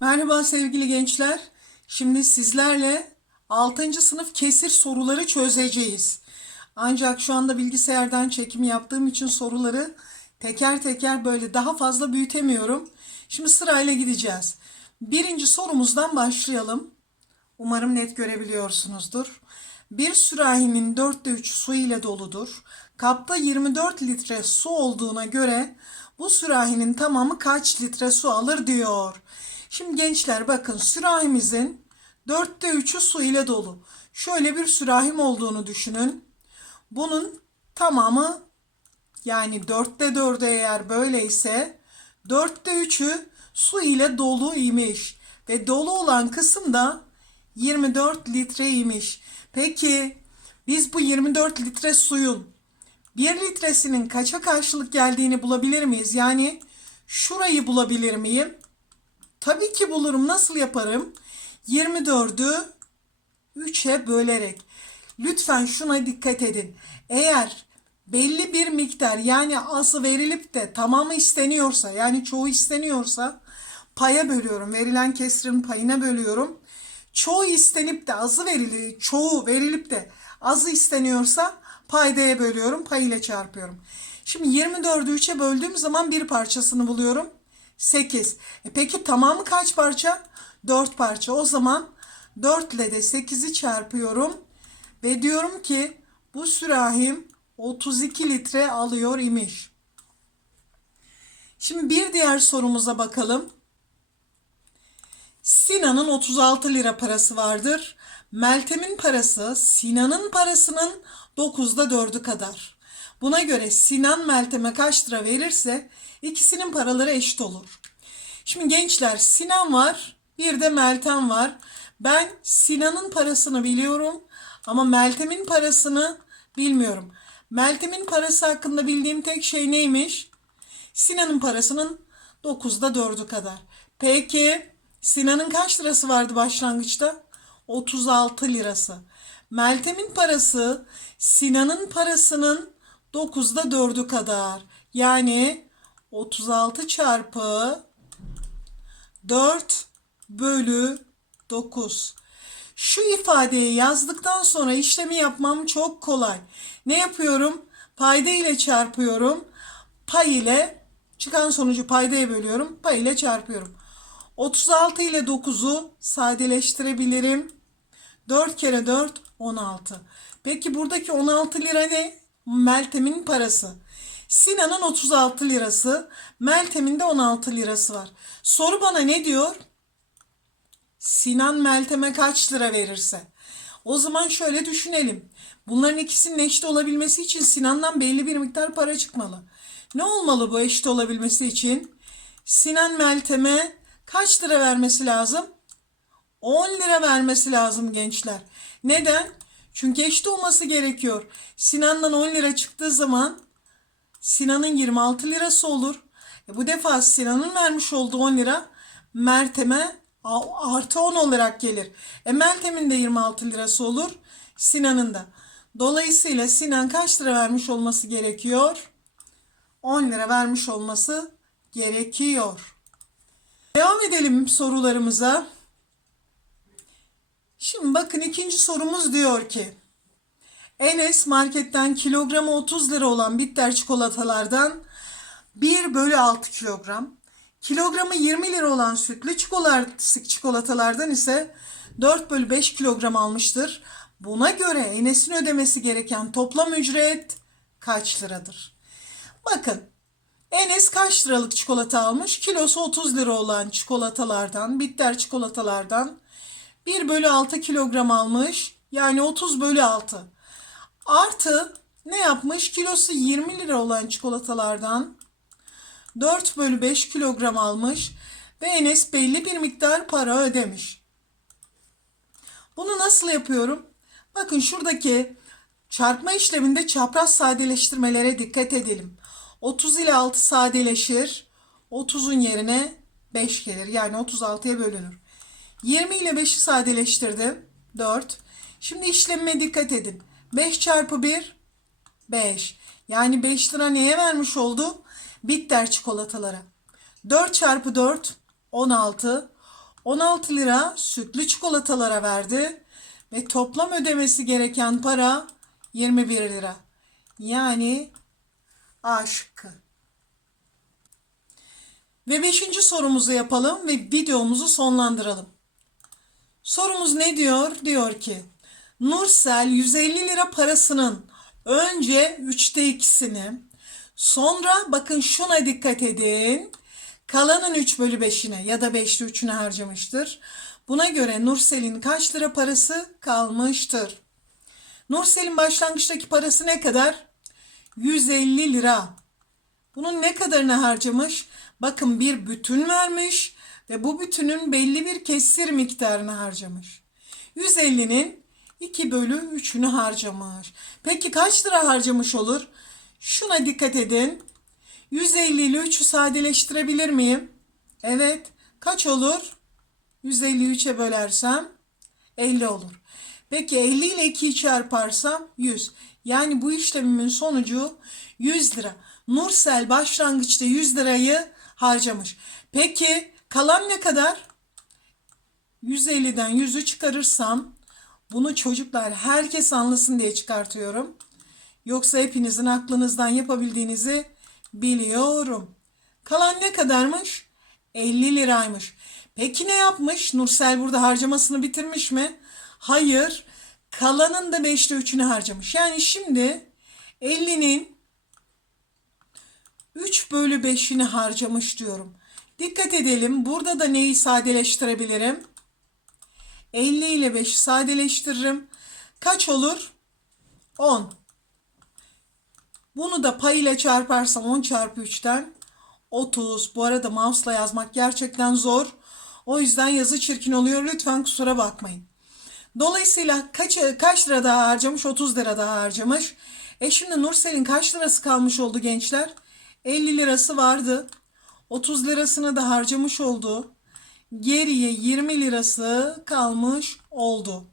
Merhaba sevgili gençler. Şimdi sizlerle 6. sınıf kesir soruları çözeceğiz. Ancak şu anda bilgisayardan çekim yaptığım için soruları teker teker böyle daha fazla büyütemiyorum. Şimdi sırayla gideceğiz. Birinci sorumuzdan başlayalım. Umarım net görebiliyorsunuzdur. Bir sürahinin dörtte üç su ile doludur. Kapta 24 litre su olduğuna göre bu sürahinin tamamı kaç litre su alır diyor. Şimdi gençler bakın sürahimizin dörtte üçü su ile dolu. Şöyle bir sürahim olduğunu düşünün. Bunun tamamı yani dörtte dördü eğer böyleyse dörtte üçü su ile dolu imiş. Ve dolu olan kısım da 24 litreymiş. Peki biz bu 24 litre suyun 1 litresinin kaça karşılık geldiğini bulabilir miyiz? Yani şurayı bulabilir miyim? Tabii ki bulurum. Nasıl yaparım? 24'ü 3'e bölerek. Lütfen şuna dikkat edin. Eğer belli bir miktar yani azı verilip de tamamı isteniyorsa yani çoğu isteniyorsa paya bölüyorum. Verilen kesirin payına bölüyorum. Çoğu istenip de azı verili, çoğu verilip de azı isteniyorsa paydaya bölüyorum. Pay ile çarpıyorum. Şimdi 24'ü 3'e böldüğüm zaman bir parçasını buluyorum. 8. E peki tamamı kaç parça? 4 parça. O zaman 4 ile de 8'i çarpıyorum. Ve diyorum ki bu sürahim 32 litre alıyor imiş. Şimdi bir diğer sorumuza bakalım. Sinan'ın 36 lira parası vardır. Meltem'in parası Sinan'ın parasının 9'da 4'ü kadar. Buna göre Sinan Meltem'e kaç lira verirse ikisinin paraları eşit olur. Şimdi gençler Sinan var bir de Meltem var. Ben Sinan'ın parasını biliyorum ama Meltem'in parasını bilmiyorum. Meltem'in parası hakkında bildiğim tek şey neymiş? Sinan'ın parasının 9'da 4'ü kadar. Peki Sinan'ın kaç lirası vardı başlangıçta? 36 lirası. Meltem'in parası Sinan'ın parasının 9'da 4'ü kadar. Yani 36 çarpı 4 bölü 9. Şu ifadeyi yazdıktan sonra işlemi yapmam çok kolay. Ne yapıyorum? Payda ile çarpıyorum. Pay ile çıkan sonucu paydaya bölüyorum. Pay ile çarpıyorum. 36 ile 9'u sadeleştirebilirim. 4 kere 4 16. Peki buradaki 16 lira ne? Meltem'in parası. Sinan'ın 36 lirası, Meltem'in de 16 lirası var. Soru bana ne diyor? Sinan Meltem'e kaç lira verirse. O zaman şöyle düşünelim. Bunların ikisinin eşit olabilmesi için Sinan'dan belli bir miktar para çıkmalı. Ne olmalı bu eşit olabilmesi için? Sinan Meltem'e kaç lira vermesi lazım? 10 lira vermesi lazım gençler. Neden? Çünkü eşit olması gerekiyor. Sinan'dan 10 lira çıktığı zaman Sinan'ın 26 lirası olur. E bu defa Sinan'ın vermiş olduğu 10 lira Mertem'e artı 10 olarak gelir. E Meltem'in de 26 lirası olur. Sinan'ın da. Dolayısıyla Sinan kaç lira vermiş olması gerekiyor? 10 lira vermiş olması gerekiyor. Devam edelim sorularımıza. Şimdi bakın ikinci sorumuz diyor ki Enes marketten kilogramı 30 lira olan bitter çikolatalardan 1 bölü 6 kilogram, kilogramı 20 lira olan sütlü çikolatalardan ise 4 bölü 5 kilogram almıştır. Buna göre Enes'in ödemesi gereken toplam ücret kaç liradır? Bakın Enes kaç liralık çikolata almış? Kilosu 30 lira olan çikolatalardan, bitter çikolatalardan 1 bölü 6 kilogram almış. Yani 30 bölü 6. Artı ne yapmış? Kilosu 20 lira olan çikolatalardan 4 bölü 5 kilogram almış. Ve Enes belli bir miktar para ödemiş. Bunu nasıl yapıyorum? Bakın şuradaki çarpma işleminde çapraz sadeleştirmelere dikkat edelim. 30 ile 6 sadeleşir. 30'un yerine 5 gelir. Yani 36'ya bölünür. 20 ile 5'i sadeleştirdim. 4. Şimdi işlemime dikkat edin. 5 çarpı 1 5. Yani 5 lira neye vermiş oldu? Bitter çikolatalara. 4 çarpı 4 16. 16 lira sütlü çikolatalara verdi ve toplam ödemesi gereken para 21 lira. Yani A şıkkı. Ve beşinci sorumuzu yapalım ve videomuzu sonlandıralım. Sorumuz ne diyor? Diyor ki Nursel 150 lira parasının önce 3'te ikisini sonra bakın şuna dikkat edin kalanın 3 bölü 5'ine ya da 5'te 3'ünü harcamıştır. Buna göre Nursel'in kaç lira parası kalmıştır? Nursel'in başlangıçtaki parası ne kadar? 150 lira. Bunun ne kadarını harcamış? Bakın bir bütün vermiş ve bu bütünün belli bir kesir miktarını harcamış. 150'nin 2 bölü 3'ünü harcamış. Peki kaç lira harcamış olur? Şuna dikkat edin. 150 ile 3'ü sadeleştirebilir miyim? Evet. Kaç olur? 150'yi 3'e bölersem 50 olur. Peki 50 ile 2'yi çarparsam 100. Yani bu işlemimin sonucu 100 lira. Nursel başlangıçta 100 lirayı harcamış. Peki kalan ne kadar? 150'den 100'ü çıkarırsam bunu çocuklar herkes anlasın diye çıkartıyorum. Yoksa hepinizin aklınızdan yapabildiğinizi biliyorum. Kalan ne kadarmış? 50 liraymış. Peki ne yapmış? Nursel burada harcamasını bitirmiş mi? Hayır. Kalanın da 5'te 3'ünü harcamış. Yani şimdi 50'nin 3 bölü 5'ini harcamış diyorum. Dikkat edelim. Burada da neyi sadeleştirebilirim? 50 ile 5'i sadeleştiririm. Kaç olur? 10. Bunu da pay ile çarparsam 10 çarpı 3'ten 30. Bu arada mouse'la yazmak gerçekten zor. O yüzden yazı çirkin oluyor. Lütfen kusura bakmayın. Dolayısıyla kaç, kaç lira daha harcamış? 30 lira daha harcamış. E şimdi Nursel'in kaç lirası kalmış oldu gençler? 50 lirası vardı. 30 lirasını da harcamış oldu. Geriye 20 lirası kalmış oldu.